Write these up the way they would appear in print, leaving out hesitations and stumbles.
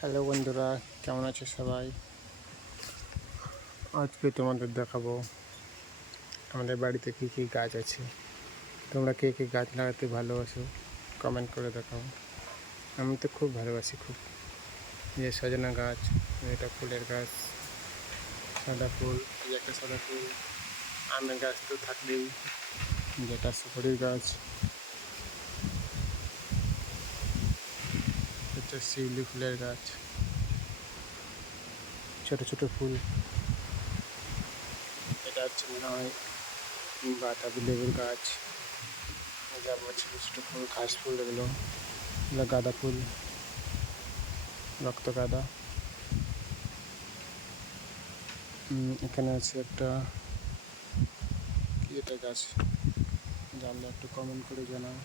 Hello বন্ধুরা, কেমন আছে সবাই? আজকে তোমাদের দেখাবো আমাদের বাড়িতে কী কী গাছ আছে। তোমরা কে কে গাছ লাগাতে ভালোবাসো কমেন্ট করে দেখাও। আমি তো খুব ভালোবাসি, খুব। যে সজনা গাছ, এটা ফুলের গাছ, সাদা ফুল, এই একটা সাদা ফুল, আমের গাছ তো থাকলেই, যেটা সুপারির গাছ, হচ্ছে শিউলি ফুলের গাছ, ছোটো ছোটো ফুল। এটা হচ্ছে মনে হয় বাতাবি লেবুর গাছ। আবার ছোটো ছোটো ফুল, ঘাস ফুল, এগুলো গাঁদা ফুল, রক্ত গাঁদা। এখানে আছে একটা কি এটা গাছ, জানলে একটু কমেন্ট করে জানাও।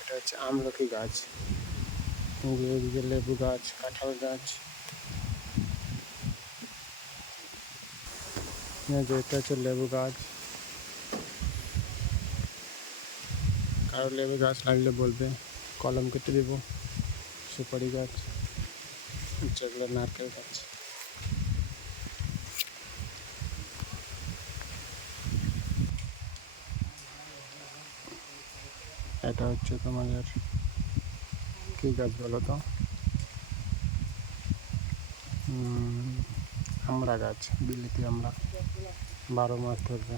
এটা হচ্ছে আমলকি গাছ। এদিকে লেবু গাছ, কাঁঠাল গাছ। এটা হচ্ছে লেবু গাছ। কারো লেবু গাছ লাগলে বলবে, কলম কেটে দেব। সুপারি গাছ, যেগুলো নারকেল গাছ। এটা হচ্ছে তোমাদের কী গাছ বলো তো? আমড়া গাছ, বিলেতি আমড়া, 12 মাস ধরবে।